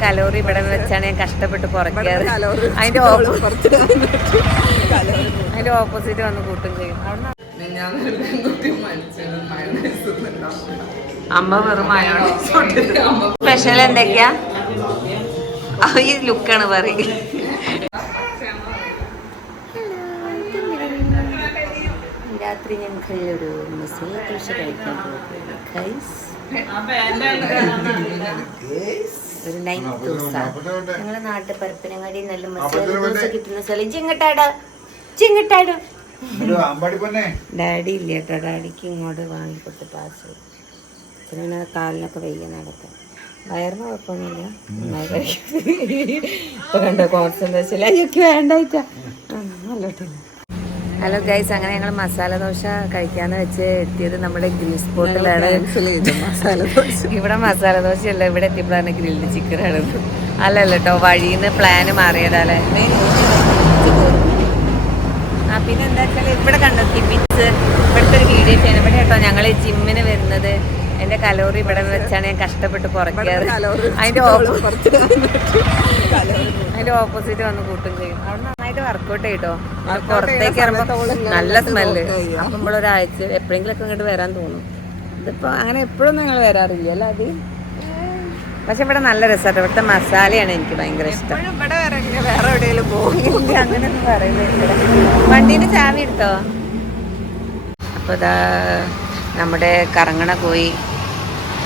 Calorie ഇവിടെ വെച്ചാണ് ഞാൻ കഷ്ടപ്പെട്ട് കുറയ്ക്കാറ് അതിന്റെ അതിന്റെ ഓപ്പോസിറ്റ് വന്ന് കൂട്ടും ചെയ്യും. അമ്മ വെറും സ്പെഷ്യൽ എന്തൊക്കെയാ? ഈ ലുക്കാണ് പറയും. രാത്രി ഞങ്ങൾ ഒരു മസാല ദോശ കഴിക്കാൻ പോകുന്നു ഗൈസ് ഒരു നൈൻ ദോശ ഞങ്ങളെ നാട്ടിൽ പരപ്പനങ്ങാടി നല്ല മസാല കിട്ടുന്ന സ്ഥലം. ചിങ്ങട്ടാട് ചിങ്ങട്ടാട് ഡാഡി ഇല്ല കേട്ടോ. ഡാഡിക്ക് ഇങ്ങോട്ട് വാങ്ങിക്കൊടുത്ത് പാസ് പിന്നെ കാലിനൊക്കെ വയ്യ നടക്കാം വയറിന് കുഴപ്പമൊന്നുമില്ല. നന്നായി കഴിക്കും. ഇപ്പൊ കണ്ടോ കോൺസെൻട്രേഷൻ അയ്യൊക്കെ വേണ്ടായിട്ടാ. നല്ലോട്ടില്ല? ഹലോ ഗൈസ് അങ്ങനെ ഞങ്ങൾ മസാല ദോശ കഴിക്കാന്ന് വെച്ച് എത്തിയത് നമ്മുടെ ഗ്രിൽ സ്പോട്ടിലാണ് ഇവിടെ മസാല ദോശയല്ല ഇവിടെ എത്തിയപ്പോഴാണ് ഗ്രിൽഡ് ചിക്കൻ ആണ്. അല്ലല്ല കേട്ടോ വഴിന്ന് പ്ലാന് മാറിയതല്ലേ? ആ പിന്നെ എന്താ വെച്ചാൽ ഇവിടെ കണ്ടു കിമിറ്റ്സ് ഇവിടുത്തെ ഒരു വീഡിയോ ചെയ്യണം ഇവിടെ കേട്ടോ ഞങ്ങൾ ജിമ്മിന് വരുന്നത്. എന്റെ കലോറി ഇവിടെ വെച്ചാണ് ഞാൻ കഷ്ടപ്പെട്ട് കുറയ്ക്കാറ് അതിന്റെ അതിന്റെ ഓപ്പോസിറ്റ് വന്ന് കൂട്ടും ചെയ്യും. അവിടെ നന്നായിട്ട് വർക്കൗട്ട് ചെയ്തോ പുറത്തേക്ക് ഇറങ്ങുമ്പോൾ നല്ല സ്മെല്ല് അപ്പൊ നമ്മളൊരാഴ്ച എപ്പോഴെങ്കിലും ഒക്കെ ഇങ്ങോട്ട് വരാൻ തോന്നും. ഇതിപ്പോ അങ്ങനെ എപ്പോഴും നിങ്ങൾ വരാറില്ല അല്ല അത് പക്ഷെ ഇവിടെ നല്ല രസമാണ് ഇവിടുത്തെ മസാലയാണ് എനിക്ക് ഭയങ്കര ഇഷ്ടം. ഇവിടെ വേറെ എവിടെയെങ്കിലും അങ്ങനെയൊന്നും പറയുന്നില്ല ചാവി എടുത്തോ? അപ്പൊ ഇതാ നമ്മുടെ കറങ്ങണ കോഴി.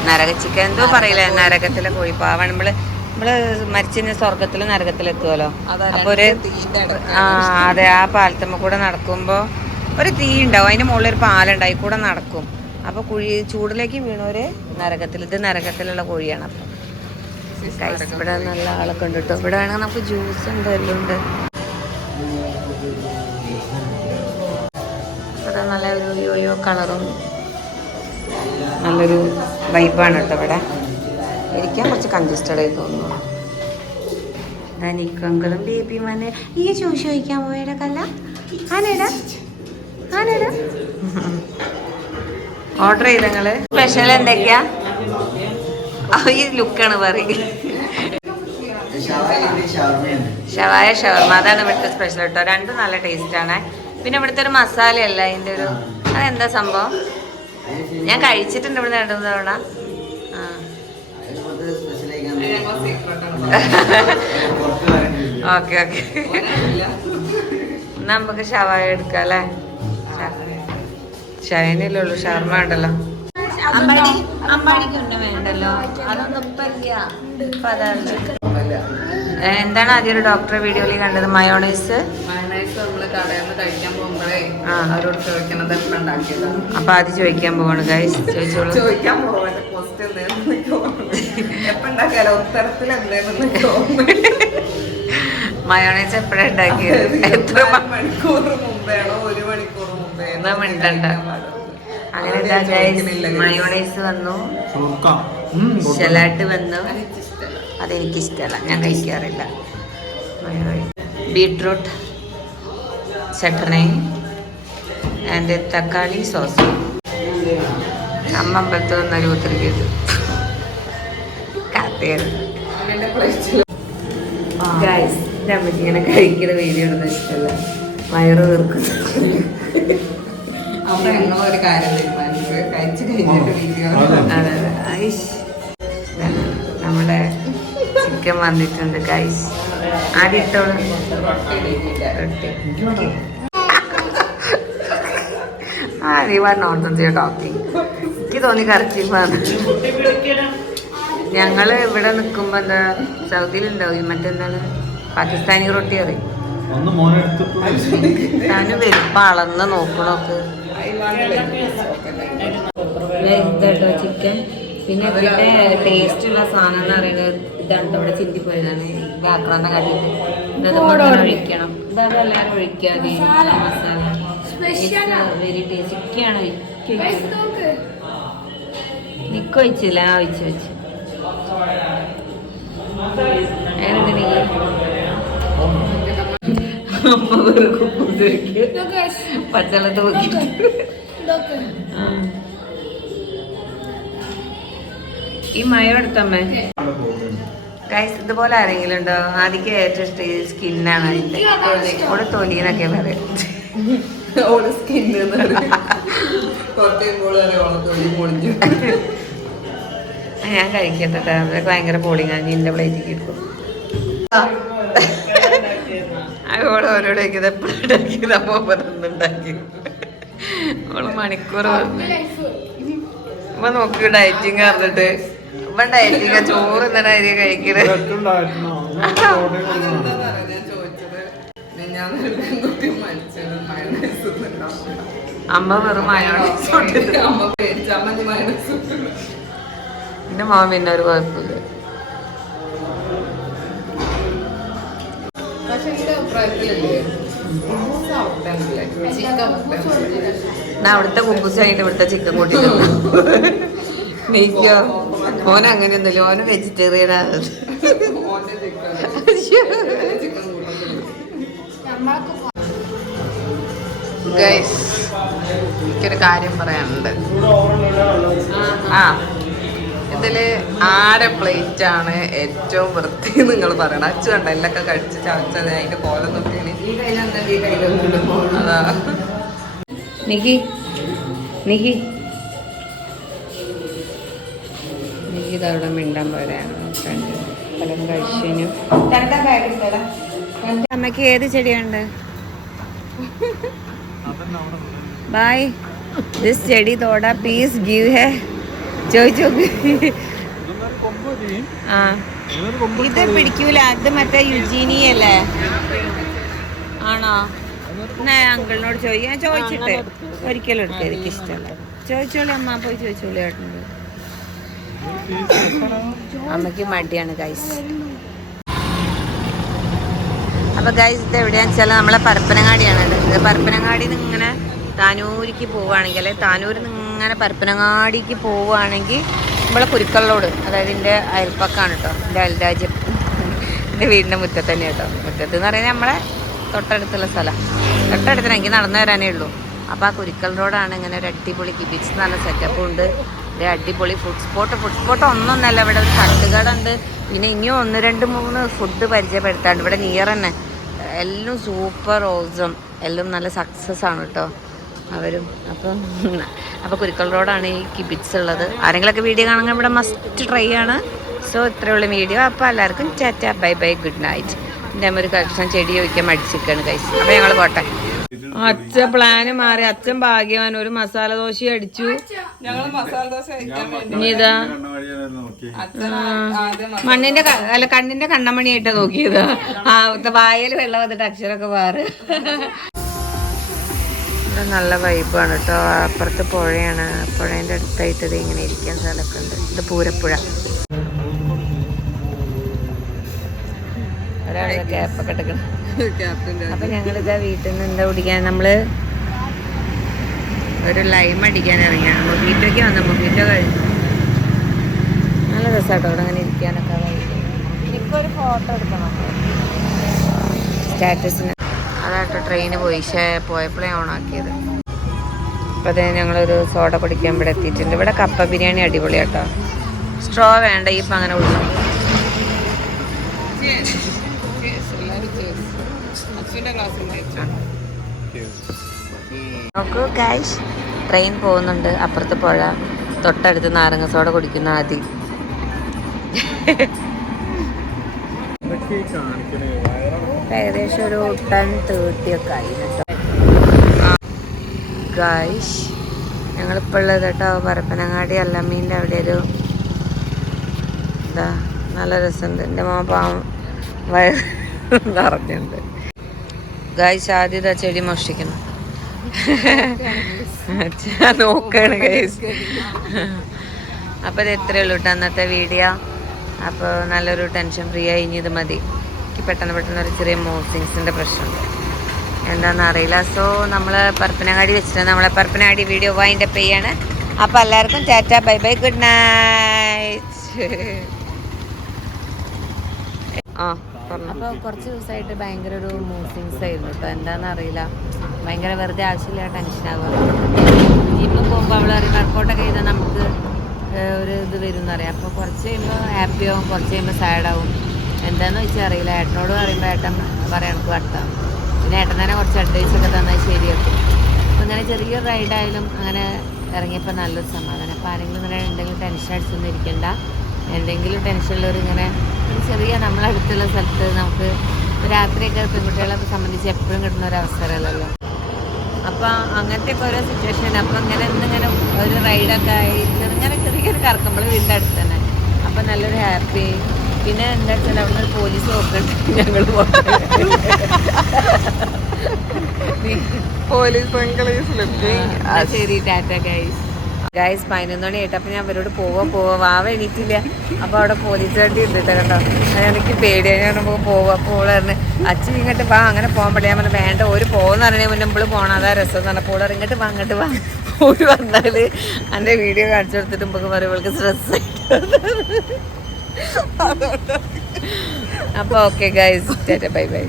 നരക ചിക്കൻ എന്തോ പറയില്ല? നരകത്തിലെ കോഴി പാവാണ് നമ്മൾ നമ്മൾ മരിച്ച സ്വർഗത്തിലും നരകത്തിലെത്തുമല്ലോ അപ്പൊ ഒരു ആ അതെ ആ പാലത്തമ്മ കൂടെ നടക്കുമ്പോ ഒരു തീ ഉണ്ടാവും. അതിന്റെ മുകളിൽ ഒരു പാലുണ്ടായി കൂടെ നടക്കും. അപ്പൊ കുഴി ചൂടിലേക്ക് വീണവര് നരകത്തിൽ ഇത് നരകത്തിലുള്ള കോഴിയാണ് അപ്പൊ. ഇവിടെ നല്ല ആളൊക്കെ ഉണ്ട് കേട്ടോ ഇവിടെ വേണമെങ്കിൽ നമുക്ക് ജ്യൂസ് ഉണ്ട് എല്ലാം ഉണ്ട്. ഇവിടെ നല്ല ഒരു യോയോ കളറും നല്ലൊരു വൈബാണ് കേട്ടോ ഇവിടെ. ഇരിക്കാൻ കുറച്ച് കൺജസ്റ്റഡ് ആയി തോന്നുന്നു. ധനിക്കങ്കളും ബേബി മനെ ഈ ജ്യൂസ് ചോദിക്കാൻ പോയുടെ കല്ല. ആനേടാ. ആനേടാ. ഓർഡർ ചെയ്ത നിങ്ങൾ? സ്പെഷ്യൽ എന്തൊക്കെയാ? ലുക്കാണ് പറയും ഷവായ ഷവർമ. അതാണ് ഇവിടുത്തെ സ്പെഷ്യൽ കേട്ടോ. രണ്ടും നല്ല ടേസ്റ്റ് ആണ്. പിന്നെ ഇവിടുത്തെ ഒരു മസാലയല്ല അതിന്റെ ഒരു അതെന്താ സംഭവം? ഞാൻ കഴിച്ചിട്ടുണ്ട് ഇവിടെ രണ്ടു മൂന്ന് തവണ. Okay okay. നമുക്ക് ഷവായ എടുക്കാം അല്ലേ? ഷൈനിലുള്ളൂ ഷവർമ ഉണ്ടല്ലോ അമ്പാടി അമ്പാടിക്ക് ഉണ്ട് വേണ്ടല്ലോ. അതൊന്നും എന്താണ് ആദ്യം ഒരു ഡോക്ടറെ വീഡിയോയിൽ കണ്ടത്? മയോണൈസ്? അപ്പൊ ആദ്യം ചോദിക്കാൻ പോവാണ് ഗൈസ് ചോദിച്ചോളൂ. ചോദിക്കാൻ പോവാൻ മയോണൈസ് എപ്പോഴാ ഉണ്ടാക്കിയത്? എത്ര മണിക്കൂർ മുമ്പേണോ ഒരു മണിക്കൂർ മുമ്പേ മിണ്ടണ്ട. അങ്ങനെ മയോണൈസ് വന്നു. ഷെലാട്ട് വന്നു. അതെനിക്കിഷ്ടമല്ല ഞാൻ കഴിക്കാറില്ല. ബീട്രൂട്ട് ചട്ടണി ആൻഡ് തക്കാളി സോസ് അമ്മ അമ്പലത്തിൽ വന്നൊരു ഉത്തരവിയത് ഗൈസ് ഇങ്ങനെ കഴിക്കുന്ന വീഡിയോ ഒന്നും ഇഷ്ടമല്ല വയറ് അപ്പൊ ഞങ്ങളൊരു കാര്യം തീരുമാനിച്ചു കഴിച്ചു കഴിഞ്ഞിട്ട് വീഡിയോ നമ്മുടെ ചിക്കൻ വന്നിട്ടുണ്ട് ഗൈസ് ആദ്യം ഇട്ടോളൂ ആ നീ പറഞ്ഞോർത്തോ ടോക്കിങ് എനിക്ക് തോന്നി കറക്റ്റിമാണ് ഞങ്ങൾ ഇവിടെ നിൽക്കുമ്പോൾ എന്താ സൗദിയിലുണ്ടാവും മറ്റെന്താണ് പാകിസ്ഥാനി റൊട്ടി അറിയും ഞാനും മോനെ എടുത്തിട്ട് താന് വലിപ്പം അളന്ന് നോക്കണോക്ക് ഇതാട്ടോ ചിക്കൻ പിന്നെ ഇതിന്റെ ടേസ്റ്റ് ഉള്ള സാധനം എന്ന് പറയുന്നത് ഇതാണ് ഇവിടെ ചിന്തി പോയതാണ് ബാക്ക്ഗ്രൗണ്ട് കാട്ടിട്ട് ഇത് ഒഴിക്കണം. ഇതാണ് എല്ലാവരും ഒഴിക്കാതെ മസാല. വെരി ടേസ്റ്റ് ചിക്കയാണ് നിക്ക്. ഒഴിച്ചില്ല. ആ ഒഴിച്ച് വെച്ച് ആ. ഈ മയം എടുത്തമ്മേ. ഗൈസ് ഇതുപോലെ ആരെങ്കിലും ഉണ്ടോ? ആദ്യം ഏറ്റവും ഇഷ്ടം ഈ സ്കിന്നാണ് അതിന്റെ ഇവിടെ തൊലിന്നൊക്കെ പറയാം. ഓൾ സ്കിന്ന് ഞാൻ കഴിക്കട്ടെ ട്ടോ. അവരൊക്കെ ഭയങ്കര പോളിങ് ആണ് നിന്റെ പ്ലേറ്റിക്ക് എടുക്കും അവൾ ഓരോട് ഇത് എപ്പോഴും ഉണ്ടാക്കിയത്? പറഞ്ഞുണ്ടാക്കി അവൾ മണിക്കൂർ ഇപ്പൊ നോക്കി ഡയറ്റിങ് പറഞ്ഞിട്ട്. ഇപ്പൊ ഡയറ്റിങ് ചോറ് ഇന്നലെ അരി ഉണ്ടാവും അമ്മ വെറും മയോണൈസ് അമ്മ പേടിച്ച അമ്മ മയണൈസ് പിന്നെ ഒരു കുഴപ്പമില്ല. ഞാൻ അവിടുത്തെ കുമ്പൂസ് ആയിട്ട് ഇവിടുത്തെ ചിക്കൻ കൂട്ടി നീക്കോ ഓൻ അങ്ങനെയൊന്നുമില്ല ഓന് വെജിറ്റേറിയൻ ആണ്. ഗൈസ് എനിക്കൊരു കാര്യം പറയാനുണ്ട്. ആ. ഇതിൽ ആരെ പ്ലേറ്റ് ആണ് ഏറ്റവും വൃത്തി നിങ്ങൾ പറയണം അച്ചു കണ്ട എല്ലൊക്കെ കഴിച്ച് ചവച്ചത് അതിന്റെ കോലം നോക്കിയാണ്. അതാ. ഇതവിടെ മിണ്ടാൻ പോരാണ് കഴിച്ചു അമ്മയ്ക്ക് ഏത് ചെടിയുണ്ട്? ബായ് ദിസ് ചെടി തോടാ. പ്ലീസ് ഗീവ് ഹേ ചോദിച്ചു ആ. ഇത് പിടിക്കൂല. ഇത് മറ്റേ യുജീനി അല്ലേ? ആണോ? എന്നാ അങ്കിളിനോട് ചോദിക്കും ഞാൻ ചോദിച്ചിട്ട് ഒരിക്കലും എടുക്കാം എനിക്ക് ഇഷ്ടമല്ല. ചോദിച്ചോളി അമ്മ പോയി ചോദിച്ചോളി ചേട്ടനോട് അമ്മയ്ക്ക് മടിയാണ് ഗൈസ് അപ്പൊ ഗൈസ് ഇത് എവിടെയാന്ന് വെച്ചാൽ നമ്മളെ പരപ്പനങ്ങാടിയാണ്. ഇത് ഇത് പരപ്പനങ്ങാടിയിൽ നിന്ന് ഇങ്ങനെ താനൂരിക്ക് പോവുകയാണെങ്കിൽ താനൂരിൽ നിന്ന് ഇങ്ങനെ പരപ്പനങ്ങാടിക്ക് പോവുകയാണെങ്കിൽ നമ്മളെ കുരുക്കളോട് അതായത് എന്റെ അയൽപ്പക്കാണ് കേട്ടോ എന്റെ അയൽരാജ്യം എന്റെ വീടിന്റെ മുറ്റത്ത് തന്നെ കേട്ടോ മുറ്റത്ത് എന്ന് പറയുന്നത് നമ്മളെ തൊട്ടടുത്തുള്ള സ്ഥലം. തൊട്ടടുത്തിന് എനിക്ക് നടന്നു വരാനേ ഉള്ളൂ. അപ്പോൾ ആ കുരുക്കൽ റോഡാണ് ഇങ്ങനെ ഒരു അടിപൊളി കിബിച്ച് നല്ല സെറ്റപ്പും ഉണ്ട്. ഒരു അടിപൊളി ഫുഡ് സ്പോട്ട് ഫുഡ് സ്പോട്ട് ഒന്നൊന്നല്ല ഇവിടെ ഒരു തട്ടുകടുണ്ട്. പിന്നെ ഇനിയും ഒന്ന് രണ്ട് മൂന്ന് ഫുഡ് പരിചയപ്പെടുത്താണ്ട് ഇവിടെ നിയർ തന്നെ. എല്ലാം സൂപ്പർ ഓസം എല്ലാം നല്ല സക്സസ് ആണ് കേട്ടോ അവരും. അപ്പം അപ്പോൾ കുരുക്കൾ റോഡാണ് ഈ കിബിറ്റ്സ് ഉള്ളത്. ആരെങ്കിലൊക്കെ വീഡിയോ കാണുമ്പോൾ ഇവിടെ മസ്റ്റ് ട്രൈ ആണ്. സോ ഇത്രയുള്ള വീഡിയോ. അപ്പോൾ എല്ലാവർക്കും tata bye bye good night. എന്റെ അമ്മ ഒരു കളക്ഷൻ ചെടി ചോദിക്കാൻ മടിച്ചിരിക്കുകയാണ് കൈസ് അപ്പോൾ ഞങ്ങൾ പോട്ടെ. അച്ഛൻ പ്ലാന് മാറി. അച്ഛൻ ഭാഗ്യവാൻ. ഒരു മസാല ദോശ അടിച്ചു. ഞങ്ങൾ മസാല ദോശ കഴിക്കാൻ വേണ്ടി. ഇനി ഇതാ. മണ്ണിന്റെ അല്ല കണ്ണിന്റെ കണ്ണമണിയായിട്ടാ നോക്കിയത്. ആ വായൽ വെള്ളം വന്നിട്ട് അക്ഷരമൊക്കെ മാറ്. ഇവിടെ നല്ല വൈബാണ് കേട്ടോ അപ്പുറത്ത് പുഴയാണ്. പുഴേന്റെ അടുത്തായിട്ട് ഇത് ഇങ്ങനെ ഇരിക്കാൻ സ്ഥലമൊക്കെ ഉണ്ട്. ഇത് പൂരപ്പുഴ. ഒരാളെ ക്യാപ്പൊക്കെ എടുക്കണം. ക്യാപ്റ്റന്റെ അപ്പൊ ഞങ്ങളിതാ വീട്ടിൽ നിന്ന് എന്താ കുടിക്കാൻ? നമ്മൾ ഒരു ലൈം അടിക്കാൻ ഇറങ്ങിയാണ് മൊബീറ്റോക്ക് വന്ന. മൊബീറ്റോ കഴിഞ്ഞു നല്ല രസമാട്ടോ അവിടെ അങ്ങനെ ഇരിക്കാനൊക്കെ. എനിക്കൊരു ഫോട്ടോ എടുക്കണം. സ്റ്റാറ്റസിന് അതാട്ടോ ട്രെയിന് പോയി. പോയപ്പോഴേ ഓണാക്കിയത് അപ്പോൾ അതേ ഞങ്ങളൊരു സോഡ പിടിക്കാൻ ഇവിടെ എത്തിയിട്ടുണ്ട്. ഇവിടെ കപ്പ ബിരിയാണി അടിപൊളിയാട്ടോ സ്ട്രോ വേണ്ട ഈ ഇപ്പം അങ്ങനെ കുടിക്കും നോക്കൂ ഗൈഷ് ട്രെയിൻ പോകുന്നുണ്ട്. അപ്പുറത്ത് പുഴ. തൊട്ടടുത്ത് നാരങ്ങ സോഡ കുടിക്കുന്ന ആദി. ഏകദേശം ഒരു ടെൻ തേർട്ടി ഒക്കെ ആയി കേട്ടോ. ഗായ്സ് ഞങ്ങളിപ്പോൾ ഉള്ളത് കേട്ടോ പരപ്പനങ്ങാടി അല്ലമ്മീന്റെ അവിടെ ഒരു എന്താ നല്ല രസമുണ്ട് എന്റെ മാ പാവം വയറ് നിറഞ്ഞുണ്ട് ഗൈസ് ആദ്യം ഇതാ ചെടി മോഷ്ടിക്കണം. നോക്കാണ് ഗൈസ് അപ്പോൾ ഇത് എത്രയുള്ളൂ കേട്ടോ അന്നത്തെ വീഡിയോ അപ്പോൾ നല്ലൊരു ടെൻഷൻ ഫ്രീ ആയി ഇനി ഇത് മതി. എനിക്ക് പെട്ടെന്ന് പെട്ടെന്ന് ഒരു ചെറിയ മോസിങ്സിന്റെ പ്രശ്നമുണ്ട് എന്താണെന്ന് അറിയില്ല. സോ നമ്മൾ പരപ്പനങ്ങാടി വെച്ചിട്ട് നമ്മളെ പരപ്പനങ്ങാടി വീഡിയോ വൈൻഡ് അപ്പ് ചെയ്യാണ്. അപ്പോൾ എല്ലാവർക്കും tata bye bye good night ആ അപ്പോൾ കുറച്ച് ദിവസമായിട്ട് ഭയങ്കര ഒരു മൂസിങ്സ് ആയിരുന്നു. ഇപ്പോൾ എന്താണെന്ന് അറിയില്ല. ഭയങ്കര വെറുതെ ആവശ്യമില്ല ടെൻഷൻ ആകുക ജിമ്മിൽ പോകുമ്പോൾ അവൾ വർക്കൗട്ടൊക്കെ ചെയ്താൽ നമുക്ക് ഒരു ഇത് വരും എന്നറിയാം അപ്പോൾ കുറച്ച് കഴിയുമ്പോൾ ഹാപ്പി ആവും കുറച്ച് കഴിയുമ്പോൾ സാഡ് ആവും. എന്താണെന്ന് വെച്ചാൽ അറിയില്ല. ഏട്ടനോട് പറയുമ്പോൾ ഏട്ടൻ പറയണം വട്ടാം പിന്നെ ഏട്ടൻ തന്നെ കുറച്ച് അഡ്വൈസ് ഒക്കെ തന്നാൽ ശരിയാക്കും. അപ്പോൾ ഇങ്ങനെ ചെറിയൊരു റൈഡായാലും അങ്ങനെ ഇറങ്ങിയപ്പോൾ നല്ലൊരു സമാധാനം. അപ്പോൾ ആരെങ്കിലും ഇങ്ങനെ എന്തെങ്കിലും ടെൻഷൻ അടിച്ചൊന്നും ഇരിക്കണ്ട. എന്തെങ്കിലും ടെൻഷനുള്ളവർ ഇങ്ങനെ ചെറിയ നമ്മളടുത്തുള്ള സ്ഥലത്ത് നമുക്ക് രാത്രിയൊക്കെ പെൺകുട്ടികളെ സംബന്ധിച്ച് എപ്പോഴും കിട്ടുന്ന ഒരു അവസരമല്ലല്ലോ. അപ്പോൾ അങ്ങനത്തെ ഒക്കെ ഓരോ സിറ്റുവേഷൻ അപ്പോൾ ഇങ്ങനെ ഇന്നിങ്ങനെ ഒരു റൈഡൊക്കെ ആയി. ചെറുങ്ങനെ ചെറിയൊരു കറക്കുമ്പോൾ വീടിന്റെ അടുത്ത് തന്നെ. അപ്പോൾ നല്ലൊരു ഹാപ്പി പിന്നെ എന്താ വെച്ചാൽ അവിടെ ഒരു പോലീസ് നോക്കുന്നുണ്ട് ഞങ്ങൾ പോലീസ് ശരി ടാറ്റ ഗൈസ് ഗൈസ് പതിനൊന്ന് മണി ആയിട്ട്. അപ്പം ഞാൻ അവരോട് പോവാ പോവാ. വാവ എണീറ്റില്ല. അപ്പോൾ അവിടെ പോലീസ് വണ്ടി ഉണ്ട് കേട്ടോ. അത് എനിക്ക് പേടിയാണ് ഞാൻ പോവാ പോളറിന് അച്ഛൻ ഇങ്ങോട്ട് വാ അങ്ങനെ പോകാൻ പറ്റില്ല ഞാൻ പറഞ്ഞു വേണ്ട ഒരു പോകുന്ന പറഞ്ഞാൽ മുന്നേ നമ്മൾ പോകണം അതാ രസം എന്ന് പറഞ്ഞാൽ പോളർ ഇങ്ങോട്ട് വാ അങ്ങോട്ട് വാ. ഒരു വന്നാൽ എന്റെ വീഡിയോ കാണിച്ചു കൊടുത്തിട്ട് നമുക്ക് പറയും ഇവൾക്ക് സ്ട്രെസ് അപ്പോൾ ഓക്കെ ഗൈസ് ബൈ ബൈ